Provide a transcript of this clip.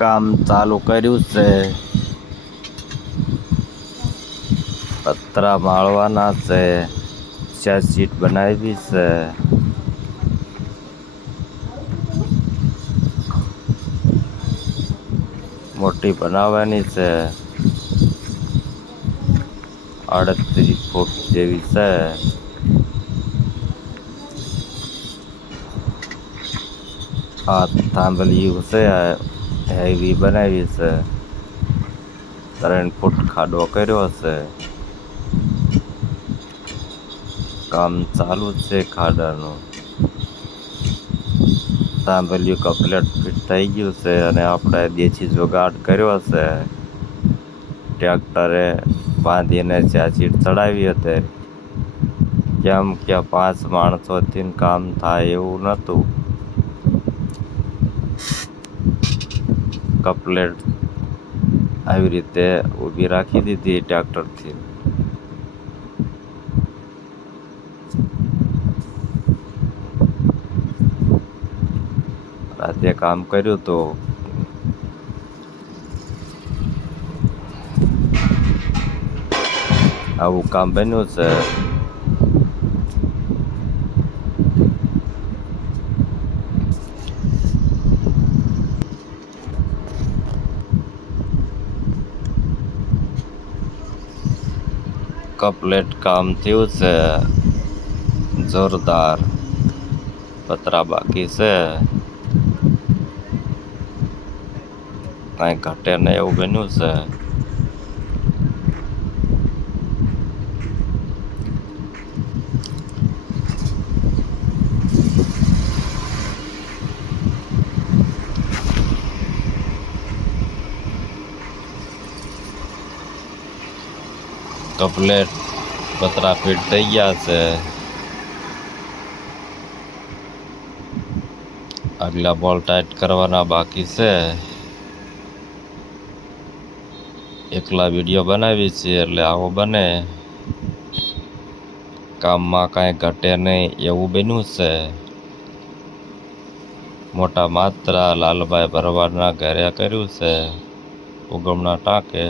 કામ ચાલુ કર્યું છે. પતરા માળવાના છે. 4 સીટ બનાવી છે. મોટી બનાવવાની છે. 38 ફૂટ જેવી છે. આ થાંભલિયું છે. હેવી બનાવી છે. 3 ફૂટ ખાડો કર્યો છે. કામ ચાલુ છે ખાડાનું. થાંભલિયું કમ્પ્લીટ ફિટ થઈ ગયું છે અને આપણે દેશી જુગાડ કર્યો છે. ટ્રેક્ટરે બાંધીને ચાચીટ ચડાવી હતી. કેમ કે 5 માણસોથી કામ થાય એવું નહોતું. કમ્પ્લીટ આવી રીતે ઊભી રાખી દીધી ટ્રેક્ટરથી. રાતે કામ કર્યું તો આવું કામ બન્યું છે. કમ્પ્લીટ કામ થયું છે. જોરદાર. પતરા બાકી છે. કાંઈ ઘટે નહીં એવું બન્યું છે. કમ્પ્લીટ પતરા ફિટ થઈ ગયા છે. આગલા બોલ ટાઈટ કરવાના બાકી છે. એકલા વિડીયો બનાવી છે એટલે આવો બને. કામમાં કાંઈ ઘટે નહીં એવું બન્યું છે. મોટા માત્રા લાલભાઈ ભરવાડના ઘરે કર્યું છે. ઉગમણા ટાંકે.